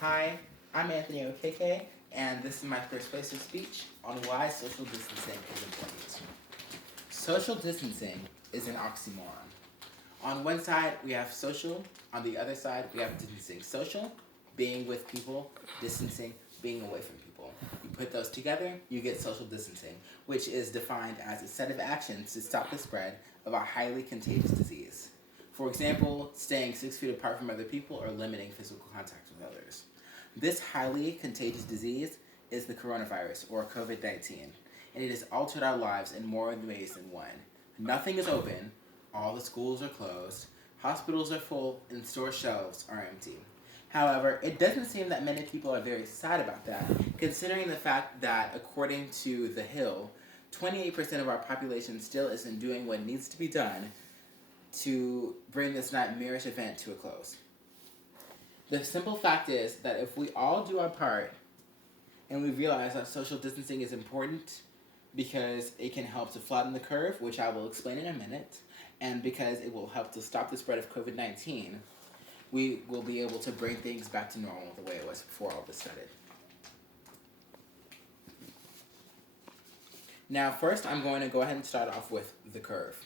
Hi, I'm Anthony Okeke, and this is my persuasive speech on why social distancing is important. Social distancing is an oxymoron. On one side, we have social, on the other side, we have distancing. Social, being with people, distancing, being away from people. You put those together, you get social distancing, which is defined as a set of actions to stop the spread of a highly contagious disease. For example, staying 6 feet apart from other people or limiting physical contact with others. This highly contagious disease is the coronavirus, or COVID-19, and it has altered our lives in more ways than one. Nothing is open, all the schools are closed, hospitals are full, and store shelves are empty. However, it doesn't seem that many people are very sad about that, considering the fact that, according to The Hill, 28% of our population still isn't doing what needs to be done to bring this nightmarish event to a close. The simple fact is that if we all do our part and we realize that social distancing is important because it can help to flatten the curve, which I will explain in a minute, and because it will help to stop the spread of COVID-19, we will be able to bring things back to normal the way it was before all this started. Now, first, I'm going to go ahead and start off with the curve.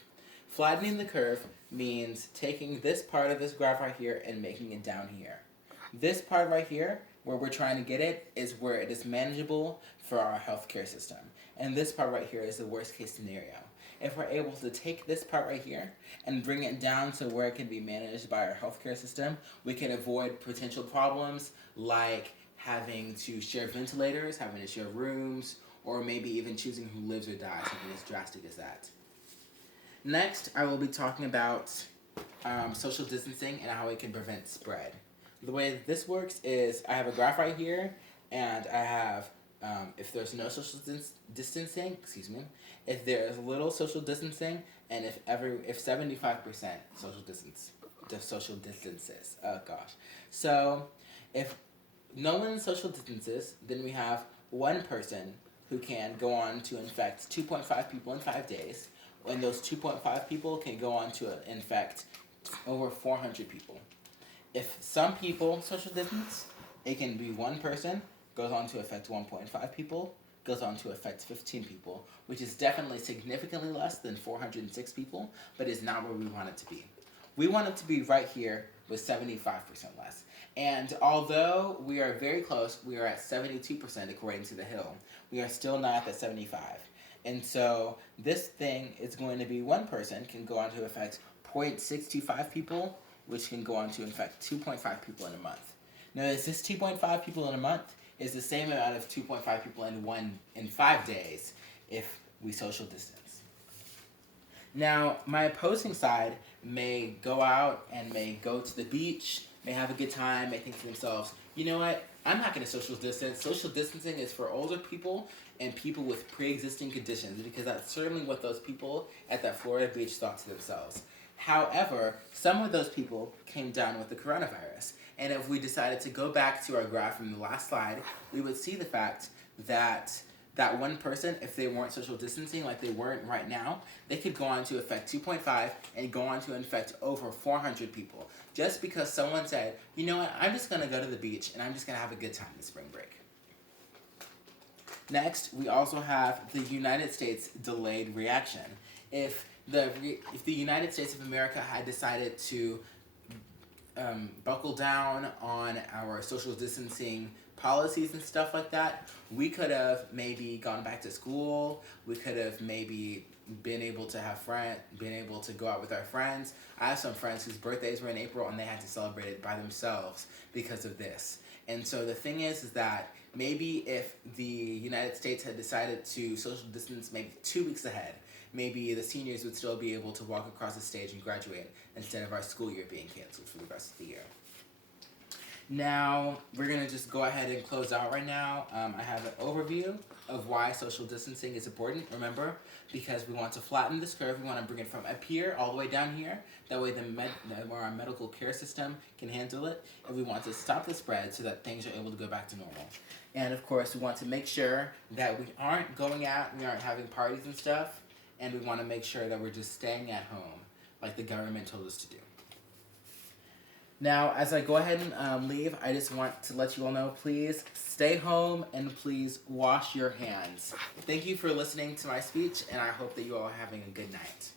Flattening the curve means taking this part of this graph right here and making it down here. This part right here, where we're trying to get it, is where it is manageable for our healthcare system. And this part right here is the worst case scenario. If we're able to take this part right here and bring it down to where it can be managed by our healthcare system, we can avoid potential problems like having to share ventilators, having to share rooms, or maybe even choosing who lives or dies, something as drastic as that. Next, I will be talking about social distancing and how it can prevent spread. The way this works is I have a graph right here, and I have if there's no social distancing, if there's little social distancing, and if 75% social distances. Oh gosh. So if no one social distances, then we have one person who can go on to infect 2.5 people in 5 days, and those 2.5 people can go on to infect over 400 people. If some people social distance, it can be one person, goes on to affect 1.5 people, goes on to affect 15 people, which is definitely significantly less than 406 people, but is not where we want it to be. We want it to be right here with 75% less. And although we are very close, we are at 72% according to The Hill, we are still not at the 75. And so this thing is going to be one person can go on to affect 0.625 people, which can go on to infect 2.5 people in a month. Notice this 2.5 people in a month is the same amount of 2.5 people in 5 days if we social distance. Now, my opposing side may go out and may go to the beach, may have a good time, may think to themselves, you know what, I'm not going to social distance. Social distancing is for older people and people with pre-existing conditions, because that's certainly what those people at that Florida beach thought to themselves. However, some of those people came down with the coronavirus. And if we decided to go back to our graph from the last slide, we would see the fact that that one person, if they weren't social distancing like they weren't right now, they could go on to affect 2.5 and go on to infect over 400 people. Just because someone said, you know what, I'm just going to go to the beach and I'm just going to have a good time this spring break. Next, we also have the United States delayed reaction. If the United States of America had decided to buckle down on our social distancing policies and stuff like that, we could have maybe gone back to school, we could have maybe been able to go out with our friends. I have some friends whose birthdays were in April and they had to celebrate it by themselves because of this. And so the thing is that maybe if the United States had decided to social distance maybe 2 weeks ahead, maybe the seniors would still be able to walk across the stage and graduate instead of our school year being canceled for the rest of the year. Now, we're going to just go ahead and close out right now. I have an overview of why social distancing is important, remember, because we want to flatten this curve. We want to bring it from up here all the way down here. That way where our medical care system can handle it. And we want to stop the spread so that things are able to go back to normal. And of course, we want to make sure that we aren't going out, we aren't having parties and stuff. And we want to make sure that we're just staying at home like the government told us to do. Now, as I go ahead and leave, I just want to let you all know, please stay home and please wash your hands. Thank you for listening to my speech, and I hope that you all are having a good night.